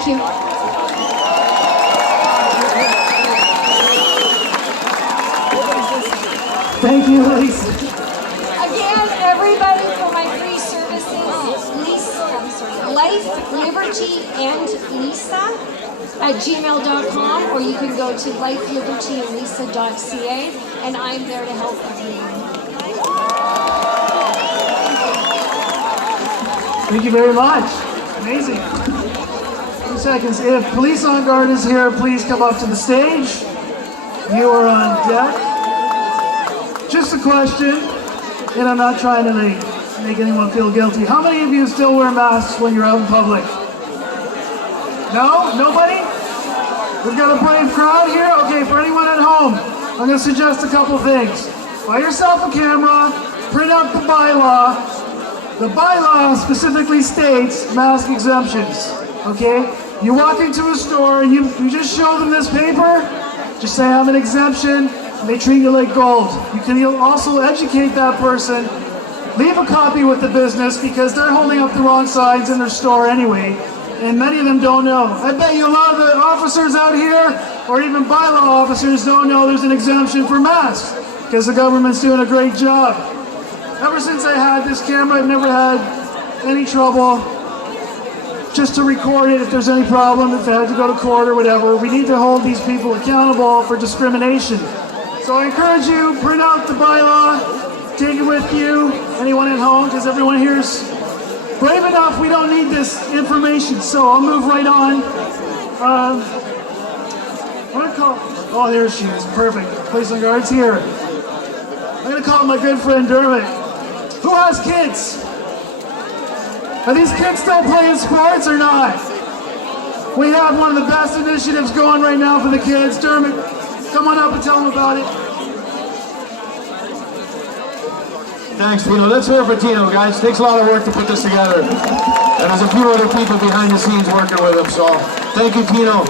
Thank you. Thank you, Lisa. Again, everybody, for my free services, Life, Liberty, and Lisa at gmail.com, or you can go to lifelibertyandlisa.ca, and I'm there to help everyone. Thank you very much. Amazing. 2 seconds. If Police on Guard is here, please come up to the stage. You are on deck. Just a question, and I'm not trying to make anyone feel guilty. How many of you still wear masks when you're out in public? No? Nobody? We've got a brave crowd here. Okay, for anyone at home, I'm going to suggest a couple things. Buy yourself a camera, print out the bylaw. The bylaw specifically states mask exemptions, okay? You walk into a store, you just show them this paper, just say, I have an exemption, and they treat you like gold. You can also educate that person. Leave a copy with the business because they're holding up the wrong signs in their store anyway, and many of them don't know. I bet you a lot of the officers out here, or even bylaw officers, don't know there's an exemption for masks because the government's doing a great job. Ever since I had this camera, I've never had any trouble just to record it if there's any problem, if I had to go to court or whatever. We need to hold these people accountable for discrimination. So I encourage you, print out the bylaw, take it with you, anyone at home, because everyone here's brave enough, we don't need this information. So I'll move right on. I'm gonna call, oh, there she is, perfect. Police on Guard's here. I'm gonna call my good friend Dermot. Who has kids? Are these kids still playing sports or not? We have one of the best initiatives going right now for the kids. Dermot, come on up and tell them about it. Thanks, Tino. Let's hear it for Tino, guys. It takes a lot of work to put this together. And there's a few other people behind the scenes working with him, so thank you, Tino.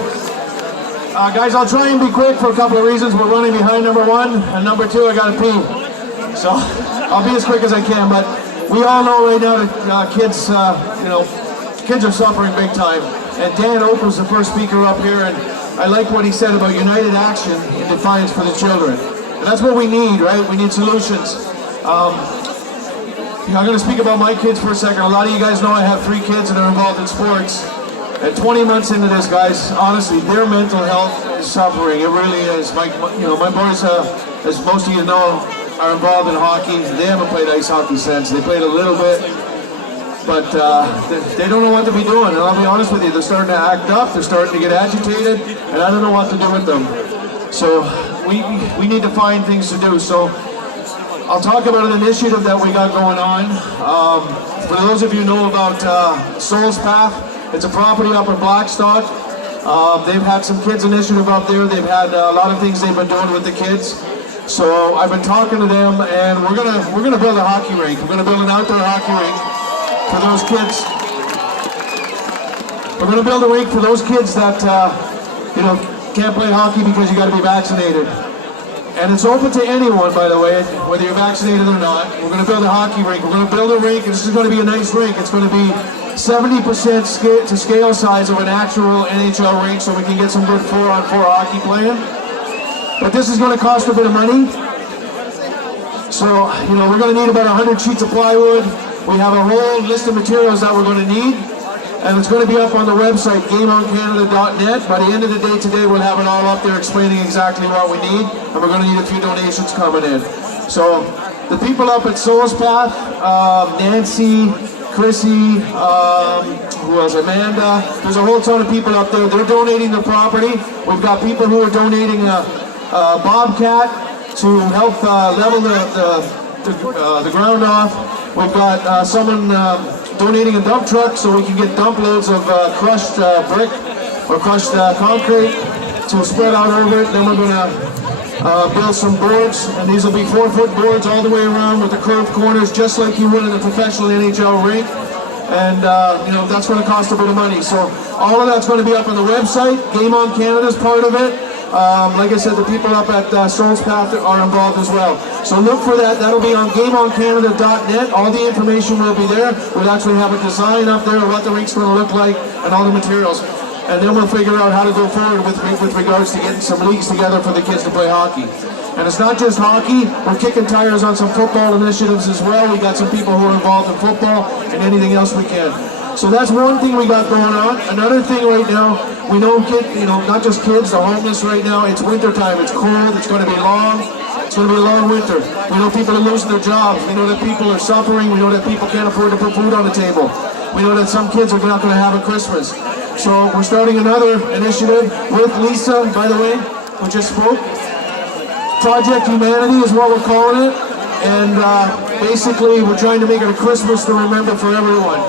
Guys, I'll try and be quick for a couple of reasons. We're running behind, number one, and number two, I gotta pee. So I'll be as quick as I can, but we all know right now that kids are suffering big time. And Dan Oak was the first speaker up here, and I like what he said about united action in defiance for the children. And that's what we need, right? We need solutions. I'm going to speak about my kids for a second. A lot of you guys know I have 3 kids that are involved in sports. At 20 months into this, guys, honestly, their mental health is suffering. It really is. My boys, as most of you know, are involved in hockey. They haven't played ice hockey since. They played a little bit, but they don't know what to be doing. And I'll be honest with you, they're starting to act up. They're starting to get agitated, and I don't know what to do with them. So we need to find things to do. So I'll talk about an initiative that we got going on. For those of you who know about Soul's Path, it's a property up in Blackstock. They've had some kids initiative up there. They've had a lot of things they've been doing with the kids. So I've been talking to them, and we're gonna build a hockey rink. We're gonna build an outdoor hockey rink for those kids. We're gonna build a rink for those kids that can't play hockey because you got to be vaccinated. And it's open to anyone, by the way, whether you're vaccinated or not. We're going to build a hockey rink. We're going to build a rink, and this is going to be a nice rink. It's going to be 70% to scale size of an actual NHL rink, so we can get some good 4-on-4 hockey playing. But this is going to cost a bit of money. So, we're going to need about 100 sheets of plywood. We have a whole list of materials that we're going to need. And it's going to be up on the website, gameoncanada.net. By the end of the day today, we'll have it all up there explaining exactly what we need. And we're going to need a few donations coming in. So, the people up at Soul's Path, Nancy, Chrissy, who else? Amanda. There's a whole ton of people up there. They're donating the property. We've got people who are donating a bobcat to help level the ground off. We've got someone donating a dump truck so we can get dump loads of crushed brick or crushed concrete to spread out over it. Then we're going to build some boards, and these will be 4-foot boards all the way around with the curved corners, just like you would in a professional NHL rink. And that's going to cost a bit of money. So all of that's going to be up on the website. Game On Canada's part of it. Like I said, the people up at Soul's Path are involved as well. So look for that. That'll be on gameoncanada.net. All the information will be there. We'll actually have a design up there of what the rink's going to look like and all the materials. and then we'll figure out how to go forward with regards to getting some leagues together for the kids to play hockey. And it's not just hockey, we're kicking tires on some football initiatives as well. We got some people who are involved in football and anything else we can. So that's one thing we got going on. Another thing right now, we know not just kids, the homeless right now, it's winter time, it's cold, it's going to be long. It's going to be a long winter. We know people are losing their jobs. We know that people are suffering. We know that people can't afford to put food on the table. We know that some kids are not going to have a Christmas. So we're starting another initiative with Lisa, by the way, who just spoke. Project Humanity is what we're calling it. And basically we're trying to make it a Christmas to remember for everyone.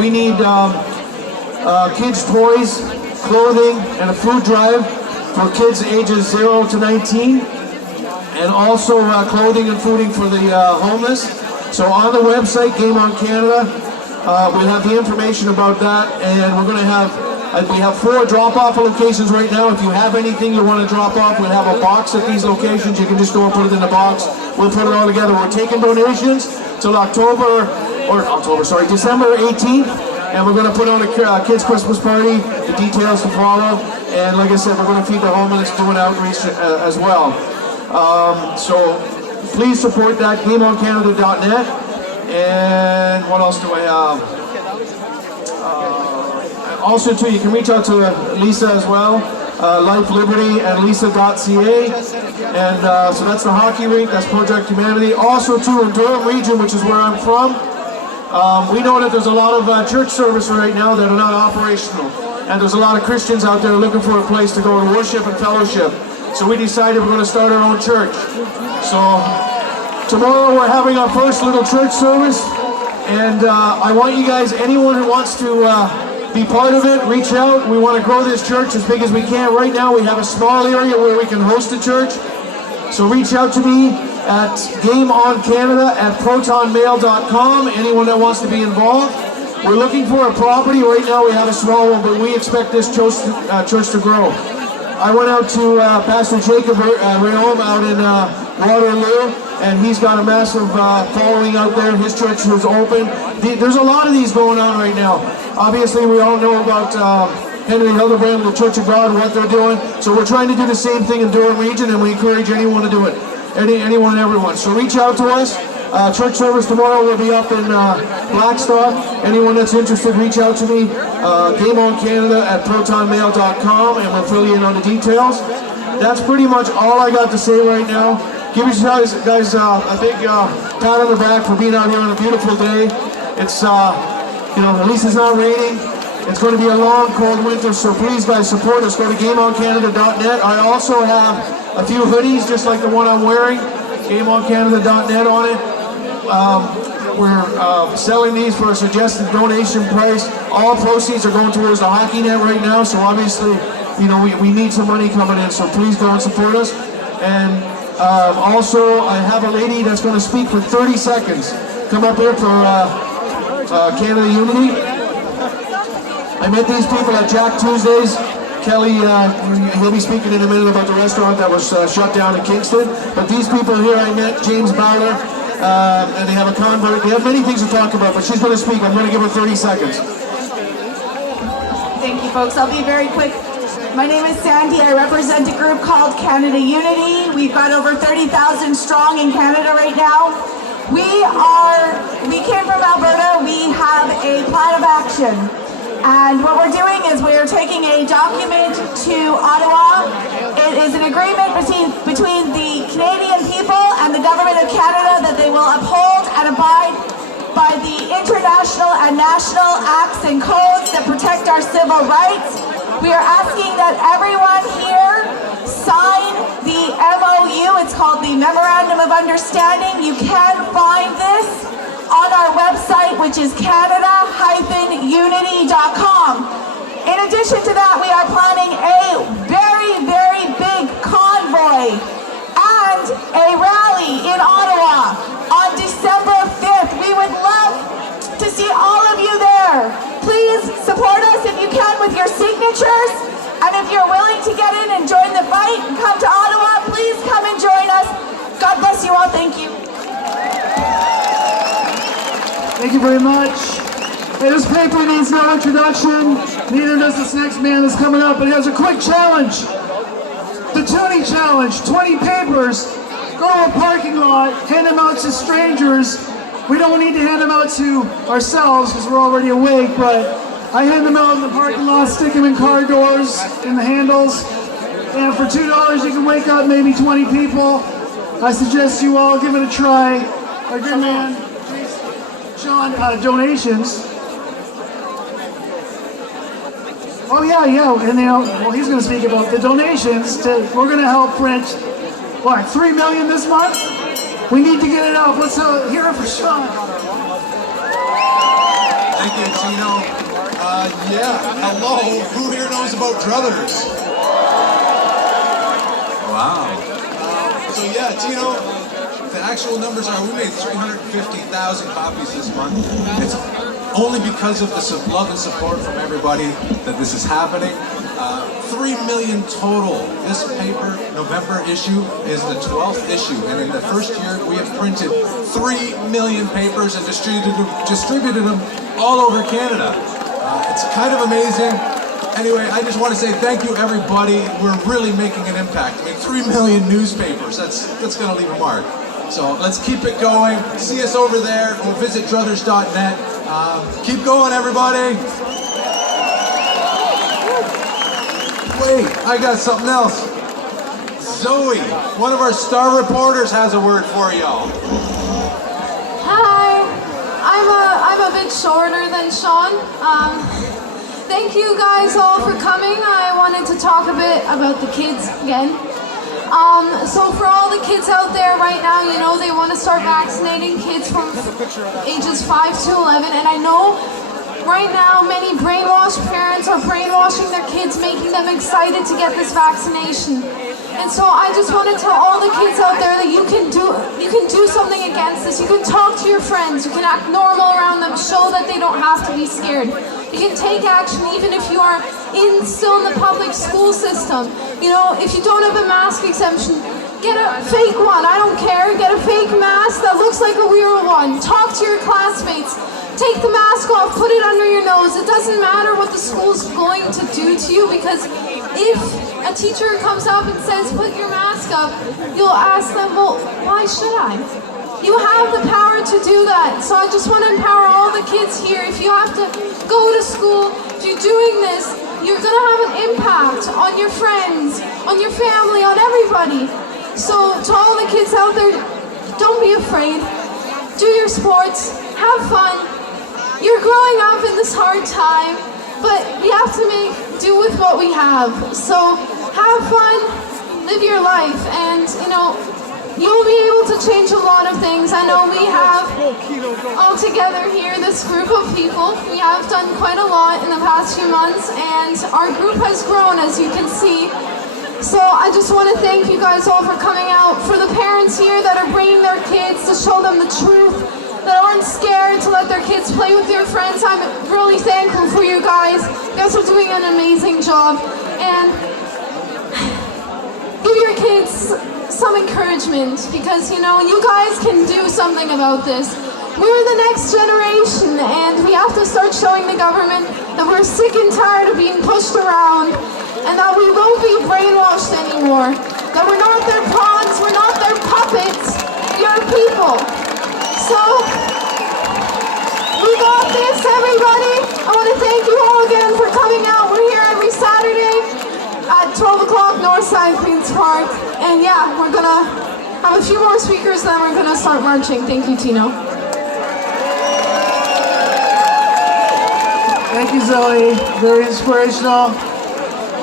We need kids' toys, clothing, and a food drive for kids ages 0 to 19. And also clothing and fooding for the homeless. So on the website, Game On Canada, we have the information about that, and we're going to have, we have 4 drop-off locations right now. If you have anything you want to drop off, we have a box at these locations. You can just go and put it in the box. We'll put it all together. We're taking donations till December 18th, and we're going to put on a kids' Christmas party, the details to follow, and like I said, we're going to feed the homeless, doing outreach as well. So please support that, GameOnCanada.net. And what else do I have? Also too, you can reach out to Lisa as well, Life Liberty and Lisa.ca. And so that's the hockey rink, that's Project Humanity. Also too, in Durham region, which is where I'm from, we know that there's a lot of church services right now that are not operational. And there's a lot of Christians out there looking for a place to go and worship and fellowship. So we decided we're going to start our own church. So tomorrow we're having our first little church service, and I want you guys, anyone who wants to be part of it, reach out. We want to grow this church as big as we can. Right now we have a small area where we can host a church. So reach out to me at GameOnCanada@protonmail.com. Anyone that wants to be involved. We're looking for a property. Right now we have a small one, but we expect this church to grow. I went out to Pastor Jacob Rayom out in Waterloo, and he's got a massive following out there. His church is open. There's a lot of these going on right now. Obviously, we all know about Henry Hildebrand, the Church of God, and what they're doing. So we're trying to do the same thing in Durham region, and we encourage anyone to do it. Anyone and everyone. So reach out to us. Church service tomorrow will be up in Blackstock. Anyone that's interested, reach out to me. GameOnCanada@protonmail.com, and we'll fill you in on the details. That's pretty much all I got to say right now. Give you guys a big pat on the back for being out here on a beautiful day. It's at least it's not raining. It's going to be a long, cold winter, so please, guys, support us. Go to GameOnCanada.net. I also have a few hoodies, just like the one I'm wearing. GameOnCanada.net on it. We're selling these for a suggested donation price. All proceeds are going towards the hockey net right now, so obviously, we need some money coming in, so please go and support us. And also, I have a lady that's going to speak for 30 seconds. Come up here for Canada Unity. I met these people at Jack Tuesdays. Kelly, he'll be speaking in a minute about the restaurant that was shut down in Kingston. But these people here I met, James Bowler, and they have a convert. They have many things to talk about, but she's going to speak. I'm going to give her 30 seconds. Thank you, folks. I'll be very quick. My name is Sandy. I represent a group called Canada Unity. We've got over 30,000 strong in Canada right now. We came from Alberta. We have a plan of action. And what we're doing is we are taking a document to Ottawa. It is an agreement between the Canadian people and the government of Canada that they will uphold and abide by the international and national acts and codes that protect our civil rights. We are asking that everyone here sign the MOU. It's called the Memorandum of Understanding. You can find this on our website, which is canada-unity.com. In addition to that, we are planning a very, very big convoy and a rally in Ottawa on December 5th. We would love to see all of you there. Please support us if you can with your signatures. And if you're willing to get in and join the fight and come to Ottawa, please come and join us. God bless you all. Thank you. Thank you very much. Hey, this paper needs no introduction, neither does this next man that's coming up, but it has a quick challenge. The Toonie Challenge, 20 papers, go to a parking lot, hand them out to strangers. We don't need to hand them out to ourselves because we're already awake, but I hand them out in the parking lot, stick them in car doors, in the handles, and for $2 you can wake up maybe 20 people. I suggest you all give it a try. Our good man, Sean, donations. Oh yeah, and well, he's going to speak about the donations. We're going to help print, what, 3 million this month? We need to get it up. Let's hear it for Sean. Thank you, Tino. Hello. Who here knows about druthers? Wow. Tino, the actual numbers are we made 350,000 copies this month. It's only because of the love and support from everybody that this is happening. 3 million total. This paper, November issue, is the 12th issue, and in the first year we have printed 3 million papers and distributed them all over Canada. It's kind of amazing. Anyway, I just want to say thank you, everybody. We're really making an impact. I mean, 3 million newspapers, that's going to leave a mark. So let's keep it going. See us over there, or visit druthers.net. Keep going, everybody. Wait, I got something else. Zoe, one of our star reporters, has a word for y'all. Hi, I'm a bit shorter than Sean. Thank you guys all for coming. I wanted to talk a bit about the kids again. So for all the kids out there right now, you know, they want to start vaccinating kids from ages 5 to 11, and I know right now many brainwashed parents are brainwashing their kids, making them excited to get this vaccination. And so I just want to tell all the kids out there that you can do something against this. You can talk to your friends, you can act normal around them, show that they don't have to be scared. You can take action even if you are still in the public school system. You know, if you don't have a mask exemption, get a fake one, I don't care. Get a fake mask that looks like a real one. Talk to your classmates. Take the mask off, put it under your nose. It doesn't matter what the school's going to do to you, because if a teacher comes up and says, put your mask up, you'll ask them, well, why should I? You have the power to do that. So I just want to empower all the kids here. If you have to go to school, if you're doing this, you're going to have an impact on your friends, on your family, on everybody. So to all the kids out there, don't be afraid. Do your sports, have fun. You're growing up in this hard time, but we have to make do with what we have. So have fun, live your life, and you know, you'll be able to change a lot of things. I know we have all together here, this group of people. We have done quite a lot in the past few months, and our group has grown, as you can see. So I just want to thank you guys all for coming out. For the parents here that are bringing their kids to show them the truth, that aren't scared to let their kids play with their friends, I'm really thankful for you guys. You guys are doing an amazing job. And give your kids some encouragement, because you know, you guys can do something about this. We're the next generation, and we have to start showing the government that we're sick and tired of being pushed around, and that we won't be brainwashed anymore, that we're not their pawns, we're not their puppets, we are people. So, we got this, everybody. I want to thank you all again for coming out. We're here every Saturday at 12 o'clock Northside Queen's Park. And yeah, we're going to have a few more speakers, then we're going to start marching. Thank you, Tino. Thank you, Zoe. Very inspirational.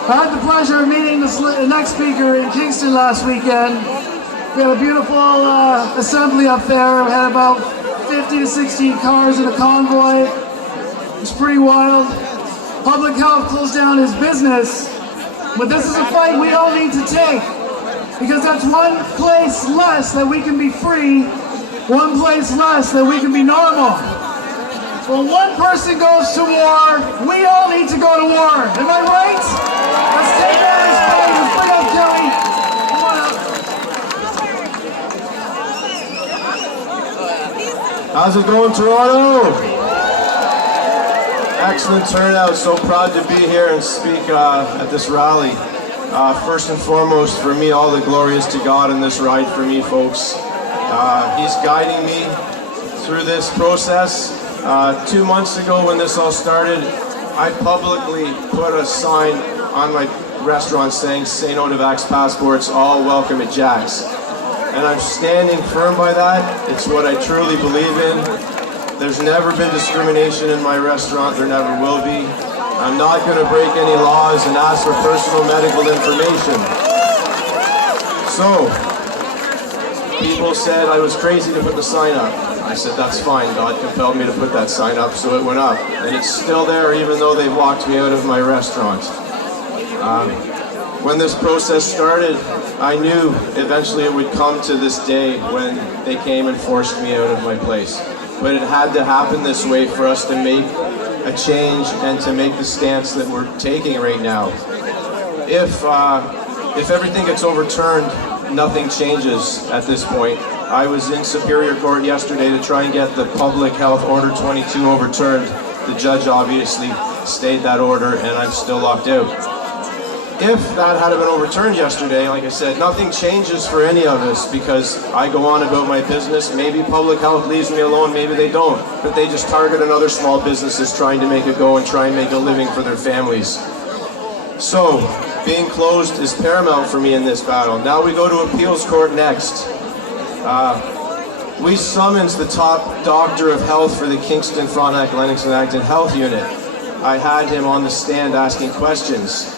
I had the pleasure of meeting the next speaker in Kingston last weekend. We had a beautiful assembly up there. We had about 50 to 60 cars in a convoy. It was pretty wild. Public health closed down his business. But this is a fight we all need to take, because that's one place less that we can be free, one place less that we can be normal. When one person goes to war, we all need to go to war. Am I right? Let's take that as fight. Let's bring up Kelly. Come on up. How's it going, Toronto? excellent turnout. So proud to be here and speak at this rally. First and foremost, for me, all the glory is to God in this ride for me, folks. He's guiding me through this process. 2 months ago when this all started, I publicly put a sign on my restaurant saying, "Say no to vax passports, all welcome at Jack's." And I'm standing firm by that. It's what I truly believe in. There's never been discrimination in my restaurant, there never will be. I'm not going to break any laws and ask for personal medical information. So, people said I was crazy to put the sign up. I said, that's fine, God compelled me to put that sign up, so it went up. And it's still there even though they've locked me out of my restaurant. When this process started, I knew eventually it would come to this day when they came and forced me out of my place. But it had to happen this way for us to make a change and to make the stance that we're taking right now. If everything gets overturned, nothing changes at this point. I was in Superior Court yesterday to try and get the Public Health Order 22 overturned. The judge obviously stayed that order and I'm still locked out. If that had been overturned yesterday, like I said, nothing changes for any of us because I go on about my business. Maybe public health leaves me alone, maybe they don't. But they just target another small businesses trying to make it go and try and make a living for their families. So, being closed is paramount for me in this battle. Now we go to appeals court next. We summons the top doctor of health for the Kingston, Frontenac, Lennox and Acton Health Unit. I had him on the stand asking questions.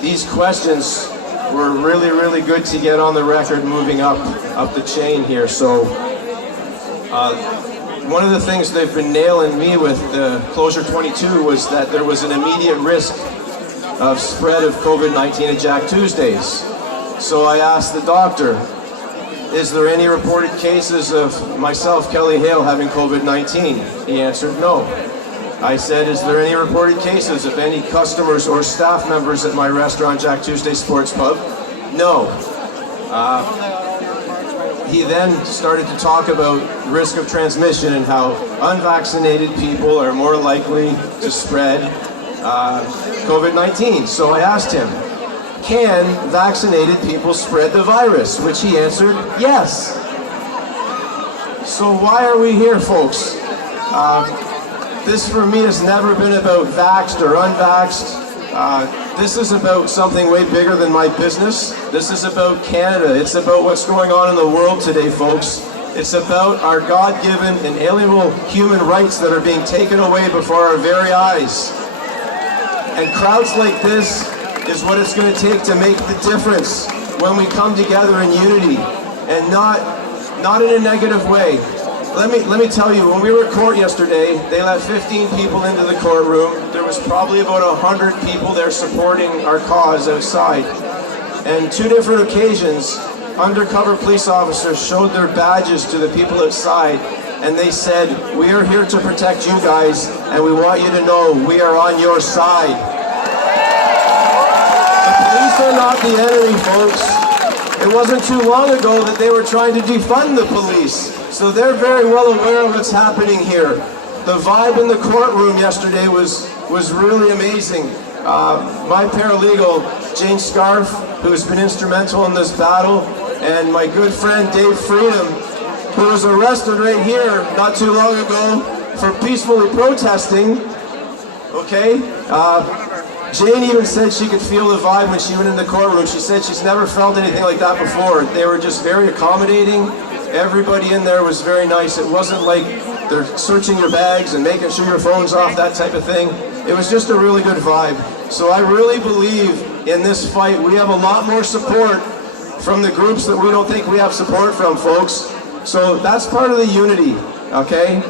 These questions were really, really good to get on the record moving up the chain here. So one of the things they've been nailing me with the Closure 22 was that there was an immediate risk of spread of COVID-19 at Jack Tuesdays. So I asked the doctor, is there any reported cases of myself, Kelly Hale, having COVID-19? He answered no. I said, is there any reported cases of any customers or staff members at my restaurant, Jack Tuesday Sports Pub? No. He then started to talk about risk of transmission and how unvaccinated people are more likely to spread COVID-19. So I asked him, can vaccinated people spread the virus? Which he answered, yes. So why are we here, folks? This for me has never been about vaxxed or unvaxxed. This is about something way bigger than my business. This is about Canada. It's about what's going on in the world today, folks. It's about our God-given, inalienable human rights that are being taken away before our very eyes. And crowds like this is what it's going to take to make the difference when we come together in unity and not in a negative way. Let me tell you, when we were at court yesterday, they let 15 people into the courtroom. There was probably about 100 people there supporting our cause outside. And 2 different occasions, undercover police officers showed their badges to the people outside, and they said, we are here to protect you guys, and we want you to know we are on your side. The police are not the enemy, folks. It wasn't too long ago that they were trying to defund the police. So they're very well aware of what's happening here. The vibe in the courtroom yesterday was really amazing. My paralegal, Jane Scarf, who has been instrumental in this battle, and my good friend Dave Freedom, who was arrested right here not too long ago for peacefully protesting. Okay? Jane even said she could feel the vibe when she went in the courtroom. She said she's never felt anything like that before. They were just very accommodating. Everybody in there was very nice. It wasn't like they're searching your bags and making sure your phone's off, that type of thing. It was just a really good vibe. So I really believe in this fight we have a lot more support from the groups that we don't think we have support from, folks. So that's part of the unity, okay?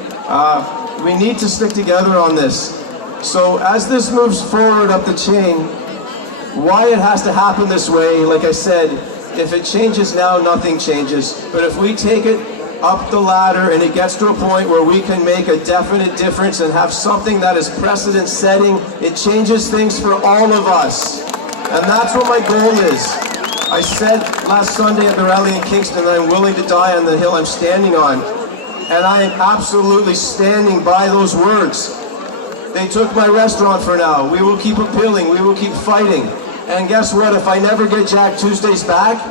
We need to stick together on this. So as this moves forward up the chain, why it has to happen this way, like I said, if it changes now, nothing changes. But if we take it up the ladder and it gets to a point where we can make a definite difference and have something that is precedent setting, it changes things for all of us. And that's what my goal is. I said last Sunday at the rally in Kingston that I'm willing to die on the hill I'm standing on. And I am absolutely standing by those words. They took my restaurant for now. We will keep appealing. We will keep fighting. And guess what? If I never get Jack Tuesdays back,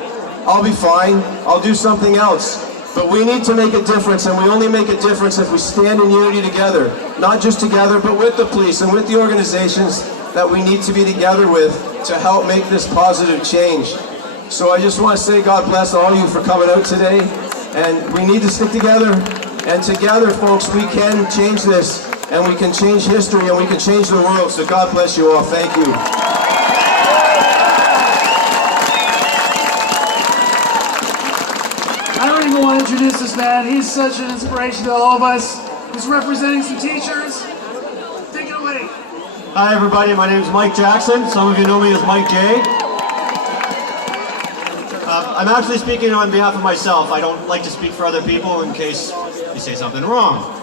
I'll be fine. I'll do something else. But we need to make a difference, and we only make a difference if we stand in unity together. Not just together, but with the police and with the organizations that we need to be together with to help make this positive change. So I just want to say God bless all of you for coming out today. And we need to stick together. And together, folks, we can change this. And we can change history, and we can change the world. So God bless you all. Thank you. I don't even want to introduce this man. He's such an inspiration to all of us. He's representing some teachers. Take it away. Hi everybody, my name is Mike Jackson. Some of you know me as Mike J. I'm actually speaking on behalf of myself. I don't like to speak for other people in case you say something wrong.